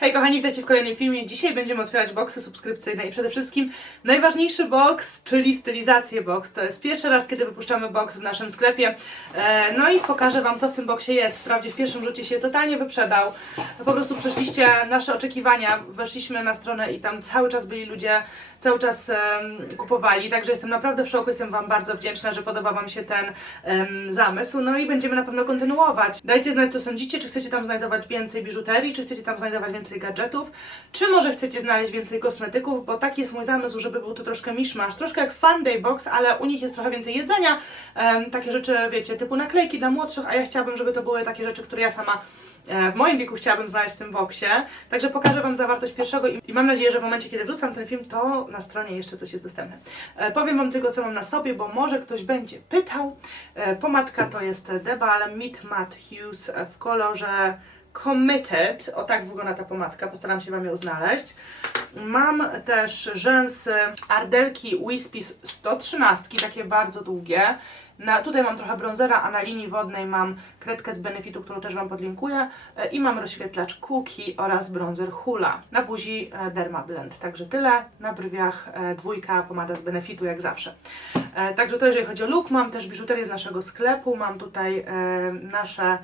Hej kochani, witajcie w kolejnym filmie. Dzisiaj będziemy otwierać boxy subskrypcyjne i przede wszystkim najważniejszy box, czyli stylizację box. To jest pierwszy raz, kiedy wypuszczamy box w naszym sklepie. E, no i pokażę Wam, co w tym boxie jest. Wprawdzie w pierwszym rzucie się totalnie wyprzedał. Po prostu przeszliście nasze oczekiwania, weszliśmy na stronę i tam cały czas byli ludzie, cały czas kupowali. Także jestem naprawdę w szoku, jestem Wam bardzo wdzięczna, że podoba Wam się ten zamysł. No i będziemy na pewno kontynuować. Dajcie znać, co sądzicie, czy chcecie tam znajdować więcej biżuterii, czy chcecie tam znajdować więcej gadżetów, czy może chcecie znaleźć więcej kosmetyków, bo taki jest mój zamysł, żeby był to troszkę miszmasz, troszkę jak Fun Day Box, ale u nich jest trochę więcej jedzenia, em, takie rzeczy, wiecie, typu naklejki dla młodszych, a ja chciałabym, żeby to były takie rzeczy, które ja sama e, w moim wieku chciałabym znaleźć w tym boksie. Także pokażę Wam zawartość pierwszego i, mam nadzieję, że w momencie, kiedy wrzucam ten film, to na stronie jeszcze coś jest dostępne. E, powiem Wam tylko, co mam na sobie, bo może ktoś będzie pytał. E, pomadka to jest Debal Meat Matte Hues w kolorze Committed. O tak wygląda ta pomadka, postaram się Wam ją znaleźć. Mam też rzęsy Ardelki Wispis 113, takie bardzo długie. Na, tutaj mam trochę bronzera, a na linii wodnej mam kredkę z Benefitu, którą też Wam podlinkuję. E, I mam rozświetlacz Cookie oraz bronzer Hula. Na buzi e, Derma Blend. Także tyle. Na brwiach e, dwójka pomada z Benefitu, jak zawsze. Także to jeżeli chodzi o look. Mam też biżuterię z naszego sklepu. Mam tutaj nasze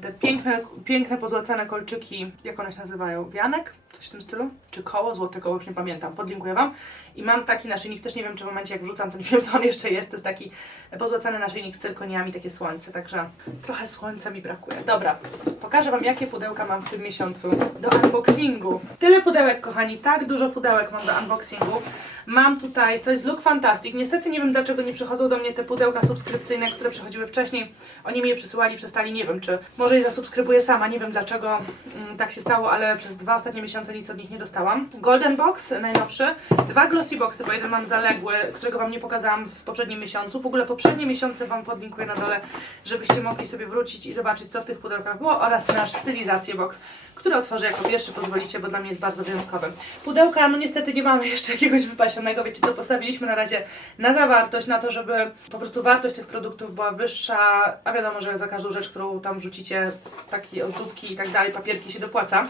te piękne, piękne pozłacane kolczyki, jak one się nazywają? Wianek? Coś w tym stylu? Czy koło złote koło, już nie pamiętam. Podlinkuję Wam. I mam taki naszyjnik, też nie wiem, czy w momencie jak wrzucam ten film, to on jeszcze jest. To jest taki pozłacany naszyjnik z cyrkoniami, takie słońce, także trochę słońca mi brakuje. Dobra, pokażę Wam, jakie pudełka mam w tym miesiącu do unboxingu. Tyle pudełek, kochani, tak dużo pudełek mam do unboxingu. Mam tutaj coś z Look Fantastic. Niestety nie wiem, dlaczego nie przychodzą do mnie te pudełka subskrypcyjne, które przychodziły wcześniej. Oni mi je przysyłali, przestali, nie wiem, czy może je zasubskrybuję sama, nie wiem dlaczego mm, tak się stało, ale przez dwa ostatnie miesiące nic od nich nie dostałam. Golden Box, najnowszy. Dwa glossy boxy, bo jeden mam zaległy, którego Wam nie pokazałam w poprzednim miesiącu. W ogóle poprzednie miesiące Wam podlinkuję na dole, żebyście mogli sobie wrócić i zobaczyć, co w tych pudełkach było oraz nasz stylizację box, który otworzę jako pierwszy, pozwolicie, bo dla mnie jest bardzo wyjątkowy. Pudełka, no niestety nie mamy jeszcze jakiegoś wypasionego, wiecie co, postawiliśmy na razie na zawartość, na to, żeby po prostu wartość tych produktów była wyższa, a wiadomo, że za każdą rzecz, którą tam rzucicie, takie ozdóbki i tak dalej, papierki się dopłaca.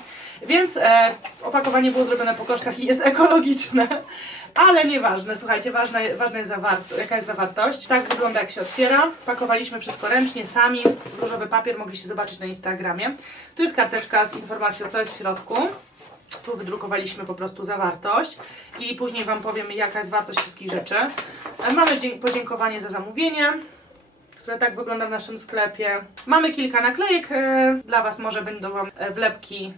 Więc e, opakowanie było zrobione po kosztach i jest ekologiczne, ale nieważne, słuchajcie, ważna, ważna jest zawartość, jaka jest zawartość. Tak wygląda jak się otwiera. Pakowaliśmy wszystko ręcznie, sami, różowy papier mogliście zobaczyć na Instagramie. Tu jest karteczka z informacją, co jest w środku. Tu wydrukowaliśmy po prostu zawartość i później Wam powiem, jaka jest wartość wszystkich rzeczy. Mamy podziękowanie za zamówienie, które tak wygląda w naszym sklepie. Mamy kilka naklejek, e, dla Was może będą Wam e, wlepki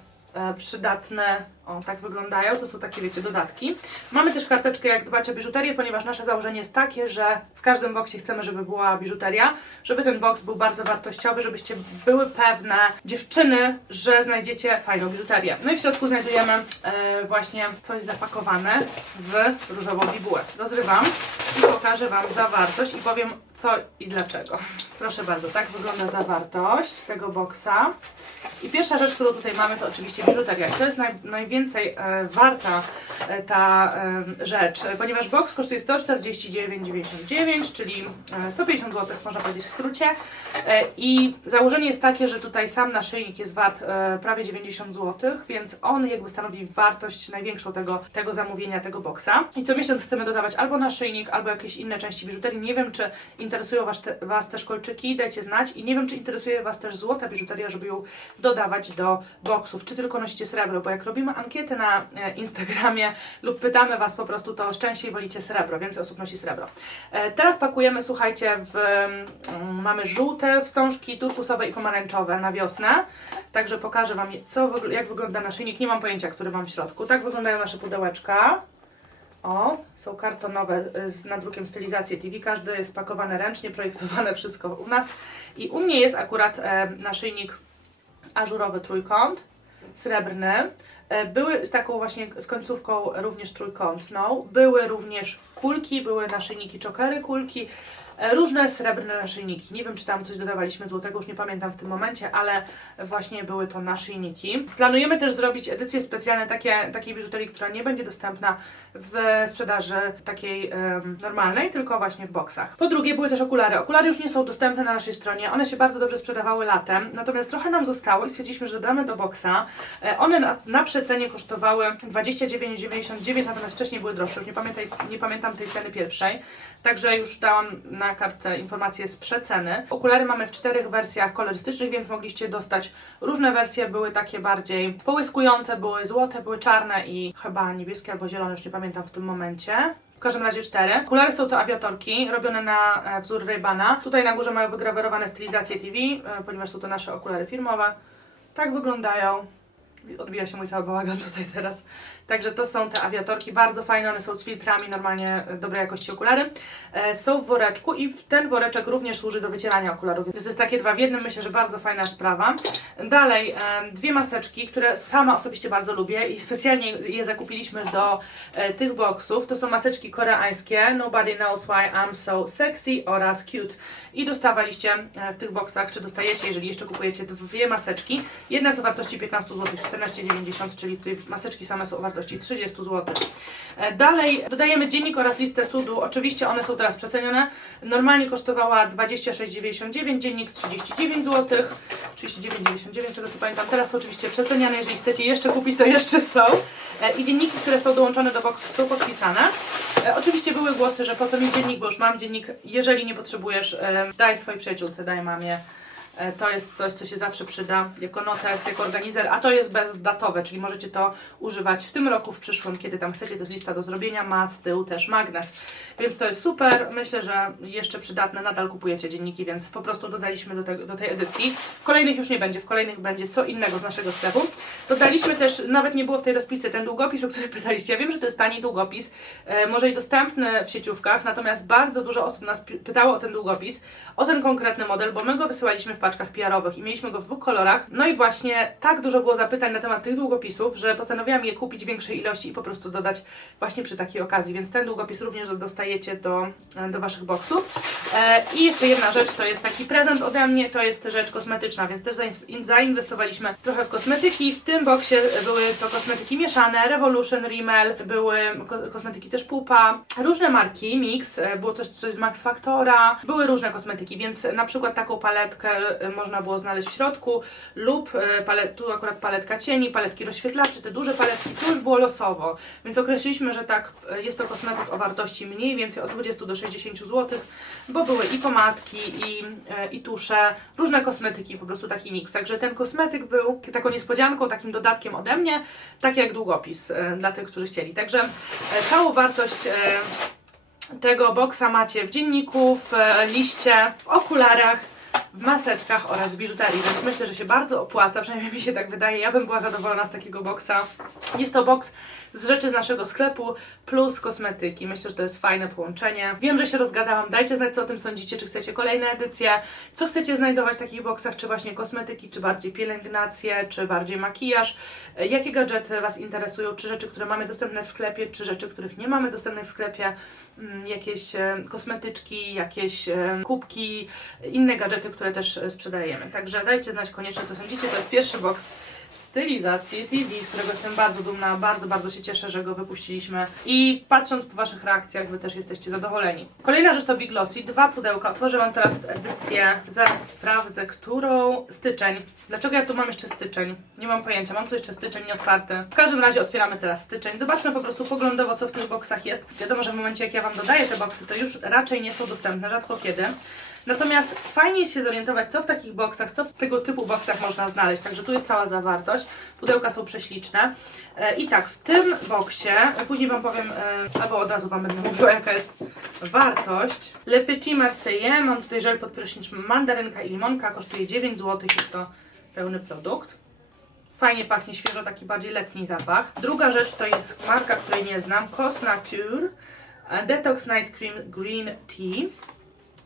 przydatne. O, tak wyglądają, to są takie, wiecie, dodatki. Mamy też karteczkę, jak dbać o biżuterię, ponieważ nasze założenie jest takie, że w każdym boksie chcemy, żeby była biżuteria, żeby ten boks był bardzo wartościowy, żebyście były pewne, dziewczyny, że znajdziecie fajną biżuterię. No i w środku znajdujemy e, właśnie coś zapakowane w różową bibułę. Rozrywam i pokażę Wam zawartość i powiem co i dlaczego. Proszę bardzo, tak wygląda zawartość tego boksa. I pierwsza rzecz, którą tutaj mamy, to oczywiście biżuteria. To jest naj, najwięcej e, warta e, ta e, rzecz, e, ponieważ boks kosztuje 149,99, czyli e, 150 zł, można powiedzieć w skrócie. E, I założenie jest takie, że tutaj sam naszyjnik jest wart e, prawie 90 zł, więc on jakby stanowi wartość największą tego, tego zamówienia, tego boksa. I co miesiąc chcemy dodawać albo naszyjnik, albo jakieś inne części biżuterii. Nie wiem, czy interesują was, te, was też kolczyki, dajcie znać. I nie wiem, czy interesuje Was też złota biżuteria, żeby ją dodawać do boksów, czy tylko nosicie srebro, bo jak robimy ankietę na e, Instagramie lub pytamy Was po prostu, to częściej wolicie srebro, więcej osób nosi srebro. E, teraz pakujemy, słuchajcie, w, mm, mamy żółte wstążki, turkusowe i pomarańczowe na wiosnę, także pokażę Wam, co, jak wygląda naszyjnik, nie mam pojęcia, który mam w środku. Tak wyglądają nasze pudełeczka. O, są kartonowe y, z nadrukiem stylizacji TV. Każdy jest pakowany ręcznie, projektowane wszystko u nas. I u mnie jest akurat e, naszyjnik ażurowy trójkąt, srebrny. E, Były z taką właśnie z końcówką również trójkątną. Były również kulki, były naszyjniki czokery kulki. E, Różne srebrne naszyjniki. Nie wiem, czy tam coś dodawaliśmy złotego, już nie pamiętam w tym momencie, ale właśnie były to naszyjniki. Planujemy też zrobić edycje specjalne takie, takiej biżuterii, która nie będzie dostępna w sprzedaży takiej em, normalnej, tylko właśnie w boksach. Po drugie, były też okulary. Okulary już nie są dostępne na naszej stronie. One się bardzo dobrze sprzedawały latem, natomiast trochę nam zostało i stwierdziliśmy, że dodamy do boksa. E, One na, na przecenie kosztowały 29,99, natomiast wcześniej były droższe. Już nie, pamiętaj, nie pamiętam tej ceny pierwszej. Także już dałam na kartce informacje z przeceny. Okulary mamy w czterech wersjach kolorystycznych, więc mogliście dostać różne wersje. Były takie bardziej połyskujące, były złote, były czarne i chyba niebieskie albo zielone, już nie pamiętam w tym momencie. W każdym razie cztery. Okulary są to awiatorki, robione na e, wzór Ray-Bana. Tutaj na górze mają wygrawerowane stylizacje TV, e, ponieważ są to nasze okulary firmowe. Tak wyglądają. Odbija się mój cały bałagan tutaj teraz. Także to są te awiatorki, bardzo fajne, one są z filtrami, normalnie e, dobrej jakości okulary. E, są w woreczku i ten woreczek również służy do wycierania okularów. Więc jest takie dwa w jednym, myślę, że bardzo fajna sprawa. Dalej, e, dwie maseczki, które sama osobiście bardzo lubię i specjalnie je zakupiliśmy do tych boksów. To są maseczki koreańskie, Nobody Knows Why I'm So Sexy oraz Cute. I dostawaliście w tych boksach, czy dostajecie, jeżeli jeszcze kupujecie dwie maseczki. Jedna jest o wartości 15 zł, 14,90, czyli tutaj maseczki same są o wartości 30 zł. E, Dalej dodajemy dziennik oraz listę cudu. Oczywiście one są teraz przecenione. Normalnie kosztowała 26,99, dziennik 39 zł. 39,99 z tego co pamiętam. Teraz są oczywiście przeceniane. Jeżeli chcecie jeszcze kupić, to jeszcze są. E, I dzienniki, które są dołączone do boxu są podpisane. E, Oczywiście były głosy, że po co mi dziennik, bo już mam dziennik. Jeżeli nie potrzebujesz, daj swojej przyjaciółce, daj mamie. E, To jest coś, co się zawsze przyda jako notes, jako organizer, a to jest bezdatowe, czyli możecie to używać w tym roku, w przyszłym, kiedy tam chcecie. To jest lista do zrobienia, ma z tyłu też magnes. Więc to jest super. Myślę, że jeszcze przydatne. Nadal kupujecie dzienniki, więc po prostu dodaliśmy do, do tej edycji. W kolejnych już nie będzie, w kolejnych będzie co innego z naszego sklepu. Dodaliśmy też, nawet nie było w tej rozpisce, ten długopis, o który pytaliście. Ja wiem, że to jest tani długopis, e, może i dostępny w sieciówkach, natomiast bardzo dużo osób nas pytało o ten długopis, o ten konkretny model, bo my go wysyłaliśmy w paczkach PR-owych i mieliśmy go w dwóch kolorach. No i właśnie tak dużo było zapytań na temat tych długopisów, że postanowiłam je kupić w większej ilości i po prostu dodać właśnie przy takiej okazji. Więc ten długopis również dostajecie do, do Waszych boksów. E, I jeszcze jedna rzecz, to jest taki prezent ode mnie, to jest rzecz kosmetyczna, więc też zain- zainwestowaliśmy trochę w kosmetyki. W tym boksie były to kosmetyki mieszane, Revolution, Rimmel, były ko- kosmetyki też Pupa, różne marki, Mix, e, było też coś z Max Factora, były różne kosmetyki, więc na przykład taką paletkę można było znaleźć w środku lub e, palet, tu akurat paletka cieni, paletki rozświetlacze, te duże paletki, to już było losowo, więc określiliśmy, że tak, e, jest to kosmetyk o wartości mniej więcej od 20 do 60 zł, bo były i pomadki, i, e, i tusze, różne kosmetyki, po prostu taki miks. Także ten kosmetyk był taką niespodzianką, takim dodatkiem ode mnie, tak jak długopis e, dla tych, którzy chcieli. Także e, całą wartość e, tego boksa macie w dzienniku, w e, liście, w okularach, w maseczkach oraz biżuterii, więc myślę, że się bardzo opłaca, przynajmniej mi się tak wydaje. Ja bym była zadowolona z takiego boksa. Jest to boks z rzeczy z naszego sklepu plus kosmetyki. Myślę, że to jest fajne połączenie. Wiem, że się rozgadałam. Dajcie znać, co o tym sądzicie. Czy chcecie kolejne edycje? Co chcecie znajdować w takich boksach? Czy właśnie kosmetyki, czy bardziej pielęgnacje, czy bardziej makijaż? Jakie gadżety Was interesują? Czy rzeczy, które mamy dostępne w sklepie, czy rzeczy, których nie mamy dostępnych w sklepie? Mm, Jakieś e, kosmetyczki, jakieś e, kubki, inne gadżety, które też e, sprzedajemy. Także dajcie znać koniecznie, co sądzicie. To jest pierwszy boks stylizacji TV, z którego jestem bardzo dumna, bardzo, bardzo się cieszę, że go wypuściliśmy i patrząc po Waszych reakcjach, Wy też jesteście zadowoleni. Kolejna rzecz to Big Glossy, dwa pudełka, otworzę Wam teraz edycję, zaraz sprawdzę, którą, styczeń. Dlaczego ja tu mam jeszcze styczeń? Nie mam pojęcia, mam tu jeszcze styczeń nieotwarty. W każdym razie otwieramy teraz styczeń, zobaczmy po prostu poglądowo, co w tych boksach jest. Wiadomo, że w momencie, jak ja Wam dodaję te boksy, to już raczej nie są dostępne, rzadko kiedy. Natomiast fajnie się zorientować, co w takich boksach, co w tego typu boksach można znaleźć. Także tu jest cała zawartość. Pudełka są prześliczne. E, I tak, w tym boksie, później Wam powiem, e, albo od razu Wam będę mówiła, jaka jest wartość. Le Petit Marseillais, mam tutaj żel pod prysznic mandarynka i limonka, kosztuje 9 zł, jest to pełny produkt. Fajnie pachnie świeżo, taki bardziej letni zapach. Druga rzecz to jest marka, której nie znam, Cos Nature e, Detox Night Cream Green Tea.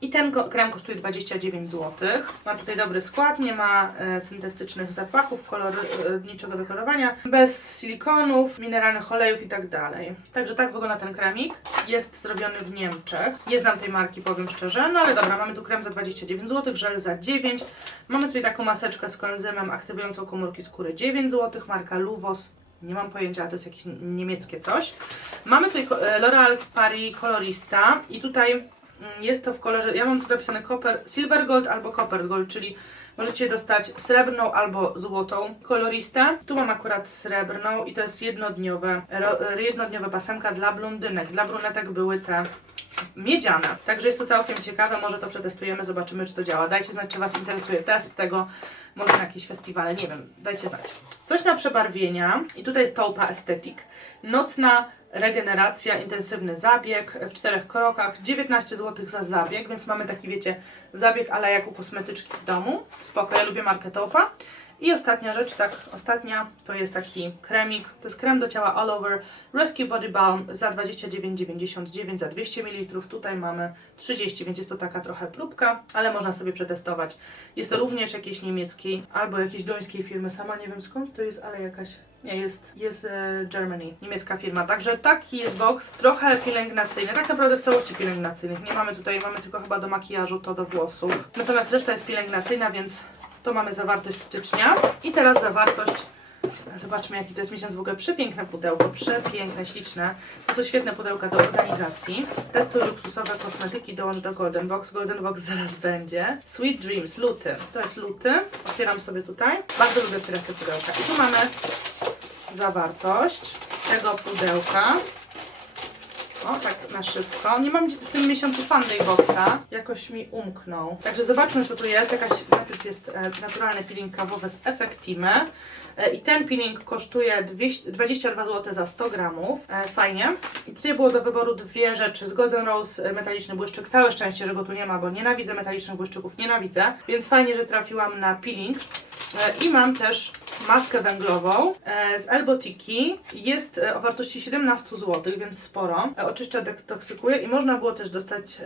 I ten krem kosztuje 29 zł. Ma tutaj dobry skład, nie ma e, syntetycznych zapachów, kolor, e, niczego do kolorowania, bez silikonów, mineralnych olejów i tak dalej. Także tak wygląda ten kremik. Jest zrobiony w Niemczech. Nie znam tej marki, powiem szczerze, no ale dobra, mamy tu krem za 29 zł, żel za 9. Mamy tutaj taką maseczkę z koenzymem aktywującą komórki skóry 9 zł, marka Luvos. Nie mam pojęcia, ale to jest jakieś niemieckie coś. Mamy tutaj e, L'Oreal Paris Colorista i tutaj jest to w kolorze, ja mam tu napisane copper, silver gold albo copper gold, czyli możecie dostać srebrną albo złotą koloristę. Tu mam akurat srebrną i to jest jednodniowe, ro, e, jednodniowa pasemka dla blondynek. Dla brunetek były te miedziane. Także jest to całkiem ciekawe, może to przetestujemy, zobaczymy czy to działa. Dajcie znać, czy Was interesuje test tego, może na jakieś festiwale, nie wiem, dajcie znać. Coś na przebarwienia i tutaj jest Taupa Aesthetic. Nocna regeneracja, intensywny zabieg w czterech krokach, 19 zł za zabieg, więc mamy taki, wiecie, zabieg ale jak u kosmetyczki w domu. Spoko, ja lubię markę Taupa. I ostatnia rzecz, tak, ostatnia to jest taki kremik, to jest krem do ciała All Over Rescue Body Balm za 29,99 za 200 ml. Tutaj mamy 30, więc jest to taka trochę próbka, ale można sobie przetestować. Jest to również jakiejś niemieckiej albo jakiejś duńskiej firmy, sama nie wiem skąd to jest, ale jakaś nie, jest, jest e, Germany, niemiecka firma. Także taki jest box, trochę pielęgnacyjny, tak naprawdę w całości pielęgnacyjnych. Nie mamy tutaj, mamy tylko chyba do makijażu, to do włosów. Natomiast reszta jest pielęgnacyjna, więc to mamy zawartość stycznia. I teraz zawartość Zobaczmy, jaki to jest miesiąc w ogóle. Przepiękne pudełko, przepiękne, śliczne. To są świetne pudełka do organizacji. Testuj luksusowe kosmetyki, dołącz do Golden Box. Golden Box zaraz będzie. Sweet Dreams, luty. To jest luty. Otwieram sobie tutaj. Bardzo lubię otwierać te pudełka. I tu mamy zawartość tego pudełka. O, tak na szybko. Nie mam w tym miesiącu Funday Boxa. Jakoś mi umknął. Także zobaczmy, co tu jest. Jakaś, najpierw jest e, naturalny peeling kawowy z Effectime. E, I ten peeling kosztuje 200, 22 zł za 100 gramów. E, fajnie. I tutaj było do wyboru dwie rzeczy. Z Golden Rose metaliczny błyszczyk. Całe szczęście, że go tu nie ma, bo nienawidzę metalicznych błyszczyków. Nienawidzę. Więc fajnie, że trafiłam na peeling. E, I mam też maskę węglową e, z Elbotiki. Jest e, o wartości 17 zł, więc sporo. Oczyszcza, detoksykuje i można było też dostać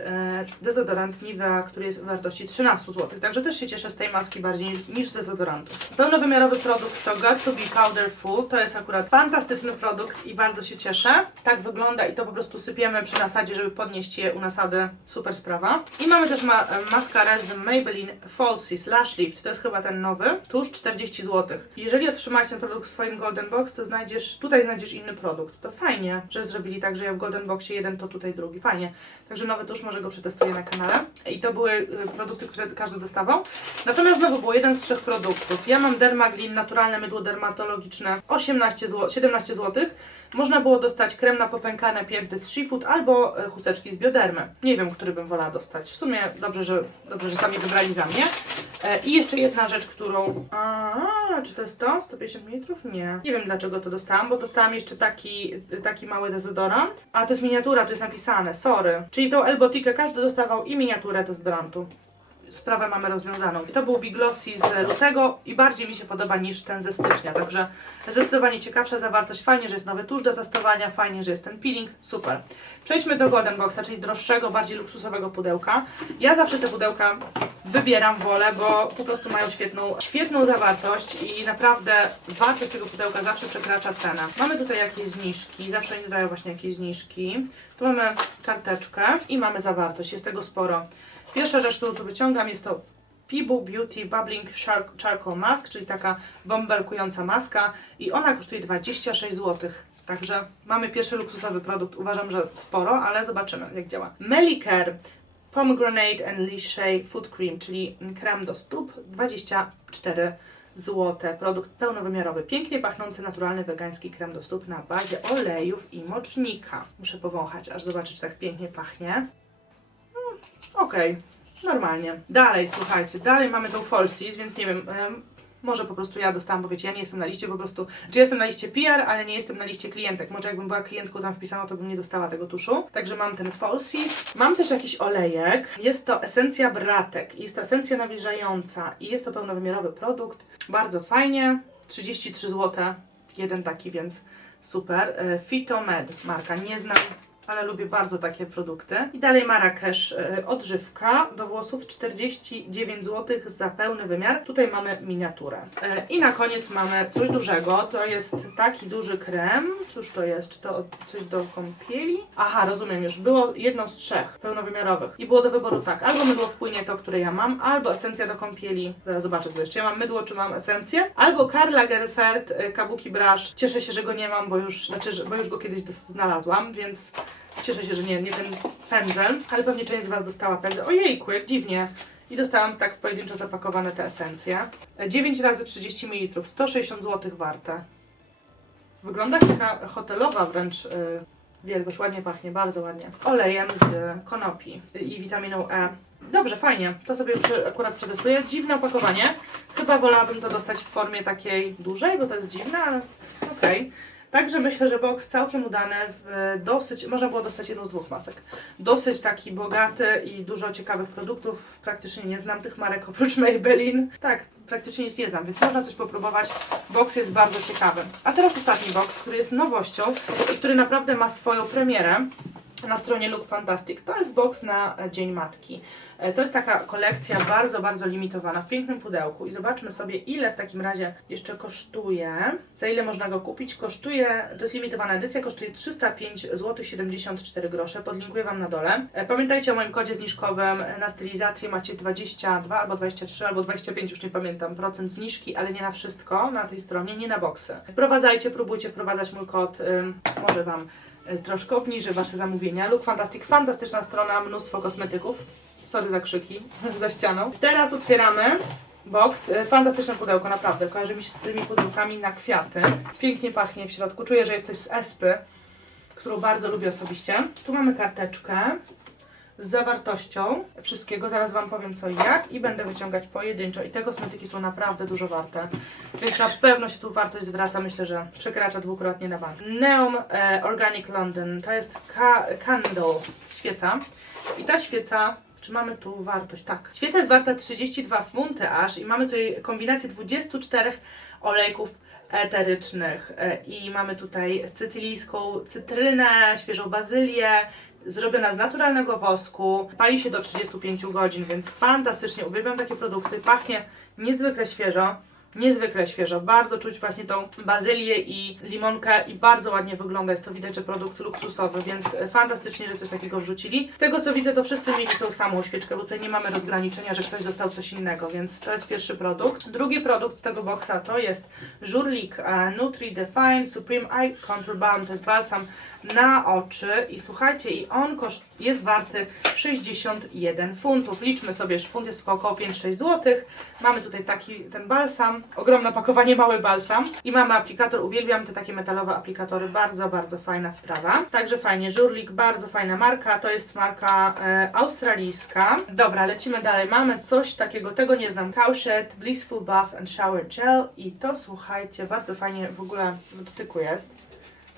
dezodorant Nivea, który jest o wartości 13 zł. Także też się cieszę z tej maski bardziej niż, z dezodorantu. Pełnowymiarowy produkt to Got to be Powder Full. To jest akurat fantastyczny produkt i bardzo się cieszę. Tak wygląda i to po prostu sypiemy przy nasadzie, żeby podnieść je u nasady. Super sprawa. I mamy też ma maskarę z Maybelline Falsies Lash Lift. To jest chyba ten nowy. Tuż 40 zł. Jeżeli otrzymasz ten produkt w swoim Golden Box, to znajdziesz, tutaj znajdziesz inny produkt. To fajnie, że zrobili tak, że ja w Golden Boxie jeden, to tutaj drugi. Fajnie. Także nowy tuż, może go przetestuję na kanale. I to były y, produkty, które każdy dostawał. Natomiast znowu było jeden z trzech produktów. Ja mam Dermaglin, naturalne mydło dermatologiczne, 18 zł, 17 zł. Można było dostać krem na popękane pięty z Seafood albo y, chusteczki z biodermy. Nie wiem, który bym wolała dostać. W sumie dobrze, że, dobrze, że sami wybrali za mnie. E, I jeszcze jedna rzecz, którą. A, czy to jest to? 150 ml? Nie. Nie wiem dlaczego to dostałam, bo dostałam jeszcze taki, taki mały dezodorant. A to jest miniatura, tu jest napisane, sorry. Czyli tą Elbotikę każdy dostawał i miniaturę dezodorantu. Sprawę mamy rozwiązaną. I to był Big Glossy z lutego i bardziej mi się podoba niż ten ze stycznia. Także zdecydowanie ciekawsza zawartość. Fajnie, że jest nowy tusz do testowania, fajnie, że jest ten peeling. Super. Przejdźmy do Golden Boxa, czyli droższego, bardziej luksusowego pudełka. Ja zawsze te pudełka wybieram, wolę, bo po prostu mają świetną, świetną zawartość i naprawdę wartość tego pudełka zawsze przekracza cenę. Mamy tutaj jakieś zniżki, zawsze oni dają właśnie jakieś zniżki. Tu mamy karteczkę i mamy zawartość, jest tego sporo. Pierwsza rzecz, którą tu wyciągam jest to Pibu Beauty Bubbling Char- Charcoal Mask, czyli taka bąbelkująca maska i ona kosztuje 26 zł. Także mamy pierwszy luksusowy produkt, uważam, że sporo, ale zobaczymy jak działa. Melicare Pomegranate and Leche Food Cream, czyli krem do stóp, 24 zł. Produkt pełnowymiarowy, pięknie pachnący, naturalny, wegański krem do stóp na bazie olejów i mocznika. Muszę powąchać, aż zobaczyć, czy tak pięknie pachnie. Okej, normalnie. Dalej, słuchajcie, dalej mamy tą Falsies, więc nie wiem, em, może po prostu ja dostałam, bo wiecie, ja nie jestem na liście po prostu, czy jestem na liście PR, ale nie jestem na liście klientek. Może jakbym była klientką tam wpisana, to bym nie dostała tego tuszu. Także mam ten Falsies. Mam też jakiś olejek. Jest to esencja bratek. Jest to esencja nawilżająca i jest to pełnowymiarowy produkt. Bardzo fajnie. 33 zł. Jeden taki, więc super. E, Phytomed marka, nie znam ale lubię bardzo takie produkty. I dalej Marrakesz e, odżywka do włosów 49 zł za pełny wymiar. Tutaj mamy miniaturę. E, I na koniec mamy coś dużego. To jest taki duży krem. Cóż to jest? Czy to coś do kąpieli? Aha, rozumiem już. Było jedną z trzech pełnowymiarowych. I było do wyboru tak. Albo mydło wpłynie to, które ja mam, albo esencja do kąpieli. Zaraz zobaczę co jeszcze. Ja mam mydło, czy mam esencję. Albo Karl Lagerfeld e, Kabuki Brush. Cieszę się, że go nie mam, bo już, znaczy, bo już go kiedyś znalazłam, więc cieszę się, że nie, nie ten pędzel. Ale pewnie część z Was dostała pędzel. Ojejku, jak dziwnie. I dostałam tak w pojedynczo zapakowane te esencje. E, 9 razy 30 ml, 160 zł warte. Wygląda taka hotelowa wręcz y, wielkość. Ładnie pachnie, bardzo ładnie. Z olejem z konopi i witaminą E. Dobrze, fajnie. To sobie przy, akurat przetestuję. Dziwne opakowanie. Chyba wolałabym to dostać w formie takiej dużej, bo to jest dziwne, ale okej. Także myślę, że box całkiem udany, dosyć, można było dostać jedną z dwóch masek. Dosyć taki bogaty i dużo ciekawych produktów. Praktycznie nie znam tych marek oprócz Maybelline. Tak, praktycznie nic nie znam, więc można coś popróbować. Box jest bardzo ciekawy. A teraz ostatni box, który jest nowością i który naprawdę ma swoją premierę na stronie Look Fantastic. To jest box na e, Dzień Matki. E, To jest taka kolekcja bardzo, bardzo limitowana w pięknym pudełku i zobaczmy sobie ile w takim razie jeszcze kosztuje. Za ile można go kupić? Kosztuje, to jest limitowana edycja, kosztuje 305 zł 74 grosze. Podlinkuję Wam na dole. E, Pamiętajcie o moim kodzie zniżkowym na stylizację macie 22 albo 23 albo 25, już nie pamiętam, procent zniżki, ale nie na wszystko na tej stronie, nie na boksy. Wprowadzajcie, próbujcie wprowadzać mój kod, może Wam troszkę obniży Wasze zamówienia. Look Fantastic, fantastyczna strona, mnóstwo kosmetyków. Sorry za krzyki za ścianą. Teraz otwieramy box. Y, Fantastyczne pudełko, naprawdę. Kojarzy mi się z tymi pudełkami na kwiaty. Pięknie pachnie w środku. Czuję, że jest coś z Espy, którą bardzo lubię osobiście. Tu mamy karteczkę z zawartością wszystkiego. Zaraz Wam powiem co i jak i będę wyciągać pojedynczo. I te kosmetyki są naprawdę dużo warte. Więc na pewno się tu wartość zwraca. Myślę, że przekracza dwukrotnie na bank. Neom e, Organic London. To jest ka candle, świeca. I ta świeca czy mamy tu wartość? Tak. Świeca jest warta 32 funty aż i mamy tutaj kombinację 24 olejków eterycznych E, i mamy tutaj sycylijską cytrynę, świeżą bazylię, zrobiona z naturalnego wosku, pali się do 35 godzin, więc fantastycznie uwielbiam takie produkty, pachnie niezwykle świeżo. Niezwykle świeżo, bardzo czuć właśnie tą bazylię i limonkę i bardzo ładnie wygląda, jest to widać, że produkt luksusowy, więc fantastycznie, że coś takiego wrzucili. Z tego co widzę, to wszyscy mieli tą samą świeczkę, bo tutaj nie mamy rozgraniczenia, że ktoś dostał coś innego, więc to jest pierwszy produkt. Drugi produkt z tego boxa to jest Żurlik Nutri Define Supreme Eye Contour Balm, to jest balsam na oczy. I słuchajcie, i on koszt jest warty 61 funtów. Liczmy sobie, że funt jest około 5-6 zł. Mamy tutaj taki ten balsam, ogromne opakowanie, mały balsam. I mamy aplikator, uwielbiam te takie metalowe aplikatory, bardzo, bardzo fajna sprawa. Także fajnie, Żurlik, bardzo fajna marka, to jest marka e, australijska. Dobra, lecimy dalej, mamy coś takiego, tego nie znam, Cowshed Blissful Bath and Shower Gel. I to słuchajcie, bardzo fajnie w ogóle w dotyku jest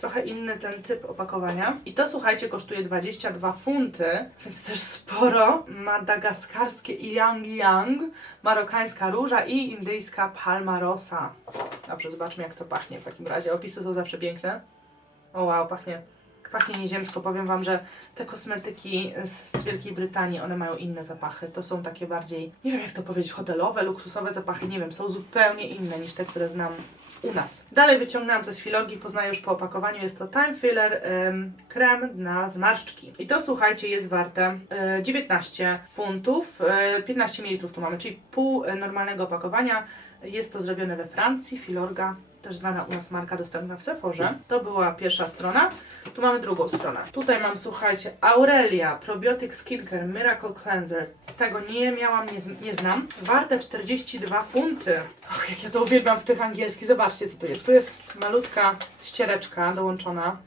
trochę inny ten typ opakowania. I to słuchajcie, kosztuje 22 funty, więc też sporo. Madagaskarskie Yang Yang, marokańska róża i indyjska palma rosa. Dobrze, zobaczmy jak to pachnie w takim razie. Opisy są zawsze piękne. O wow, pachnie. Pachnie nieziemsko. Powiem Wam, że te kosmetyki z, z Wielkiej Brytanii, one mają inne zapachy. To są takie bardziej, nie wiem jak to powiedzieć, hotelowe, luksusowe zapachy. Nie wiem, są zupełnie inne niż te, które znam u nas. Dalej wyciągnęłam coś z Filogii, poznaję już po opakowaniu. Jest to Time Filler ym, krem na zmarszczki. I to słuchajcie jest warte y, 19 funtów, y, 15 ml tu mamy, czyli pół y, normalnego opakowania. Jest to zrobione we Francji, Filorga. Też znana u nas marka dostępna w Sephorze. To była pierwsza strona. Tu mamy drugą stronę. Tutaj mam, słuchajcie, Aurelia Probiotic Skincare Miracle Cleanser. Tego nie miałam, nie, nie znam. Warte 42 funty. Och, jak ja to uwielbiam w tych angielskich. Zobaczcie, co tu jest. Tu jest malutka ściereczka dołączona.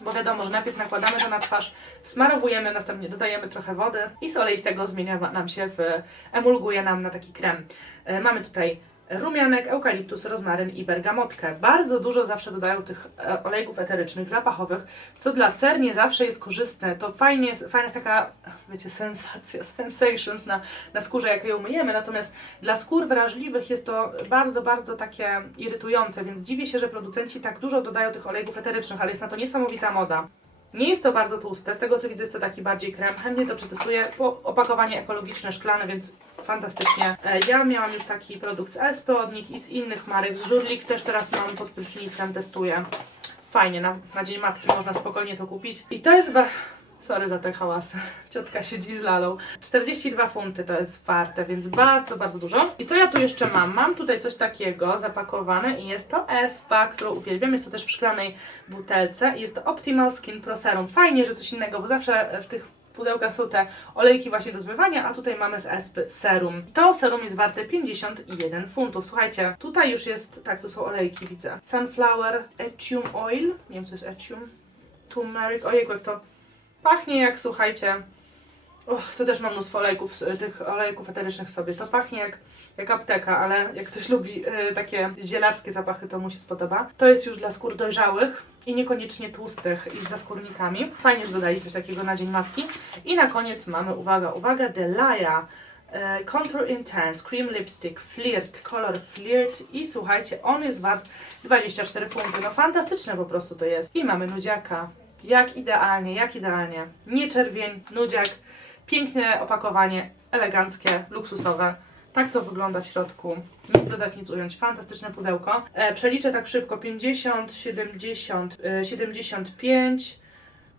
Bo wiadomo, że najpierw nakładamy to na twarz, smarowujemy, następnie dodajemy trochę wody i z olej z tego zmienia nam się w, emulguje nam na taki krem. E, mamy tutaj rumianek, eukaliptus, rozmaryn i bergamotkę. Bardzo dużo zawsze dodają tych e, olejków eterycznych, zapachowych, co dla cer nie zawsze jest korzystne. To fajnie jest, fajna jest taka, wiecie, sensacja, sensations na, na skórze, jak ją myjemy, natomiast dla skór wrażliwych jest to bardzo, bardzo takie irytujące, więc dziwię się, że producenci tak dużo dodają tych olejków eterycznych, ale jest na to niesamowita moda. Nie jest to bardzo tłuste, z tego co widzę jest to taki bardziej krem. Chętnie to przetestuję, bo opakowanie ekologiczne, szklane, więc fantastycznie. E, Ja miałam już taki produkt z SP od nich i z innych marek, z Żurlik też teraz mam pod prysznicem, testuję. Fajnie, na, na Dzień Matki można spokojnie to kupić. I to jest... Sorry za te hałasy. Ciotka siedzi z lalą. 42 funty to jest warte, więc bardzo, bardzo dużo. I co ja tu jeszcze mam? Mam tutaj coś takiego zapakowane i jest to ESPA, którą uwielbiam. Jest to też w szklanej butelce i jest to Optimal Skin Pro Serum. Fajnie, że coś innego, bo zawsze w tych pudełkach są te olejki właśnie do zmywania, a tutaj mamy z ESPy serum. To serum jest warte 51 funtów. Słuchajcie, tutaj już jest, tak, tu są olejki, widzę. Sunflower Etium Oil, nie wiem co jest Etium, Turmeric, ojejku jak to pachnie jak, słuchajcie, Och, to też mam mnóstwo olejków, s- tych olejków eterycznych sobie. To pachnie jak, jak apteka, ale jak ktoś lubi y, takie zielarskie zapachy, to mu się spodoba. To jest już dla skór dojrzałych i niekoniecznie tłustych i z zaskórnikami. Fajnie, że dodali coś takiego na Dzień Matki. I na koniec mamy, uwaga, uwaga, Delaya. e, Contour Intense Cream Lipstick Flirt, kolor Flirt i słuchajcie, on jest wart 24 funty. No fantastyczne po prostu to jest. I mamy nudziaka. Jak idealnie, jak idealnie. Nie czerwień, nudziak. Piękne opakowanie, eleganckie, luksusowe. Tak to wygląda w środku. Nic dodać, nic ująć. Fantastyczne pudełko. E, przeliczę tak szybko. 50, 70, e, 75,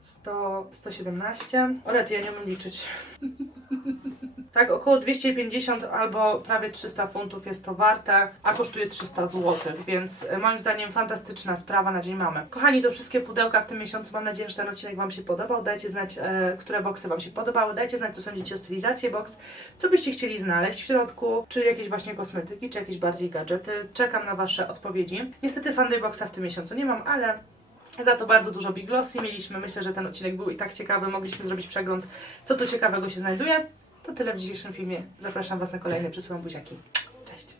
100, 117. Orety, ja nie umiem liczyć. Tak, około 250 albo prawie 300 funtów jest to warte, a kosztuje 300 zł, więc e, moim zdaniem fantastyczna sprawa na Dzień Mamy. Kochani, to wszystkie pudełka w tym miesiącu. Mam nadzieję, że ten odcinek Wam się podobał. Dajcie znać, e, które boksy Wam się podobały. Dajcie znać, co sądzicie o stylizacji box. Co byście chcieli znaleźć w środku, czy jakieś właśnie kosmetyki, czy jakieś bardziej gadżety. Czekam na Wasze odpowiedzi. Niestety Funday Boxa w tym miesiącu nie mam, ale za to bardzo dużo Big Glossy mieliśmy. Myślę, że ten odcinek był i tak ciekawy. Mogliśmy zrobić przegląd, co tu ciekawego się znajduje. To tyle w dzisiejszym filmie. Zapraszam Was na kolejny. Przesyłam buziaki. Cześć.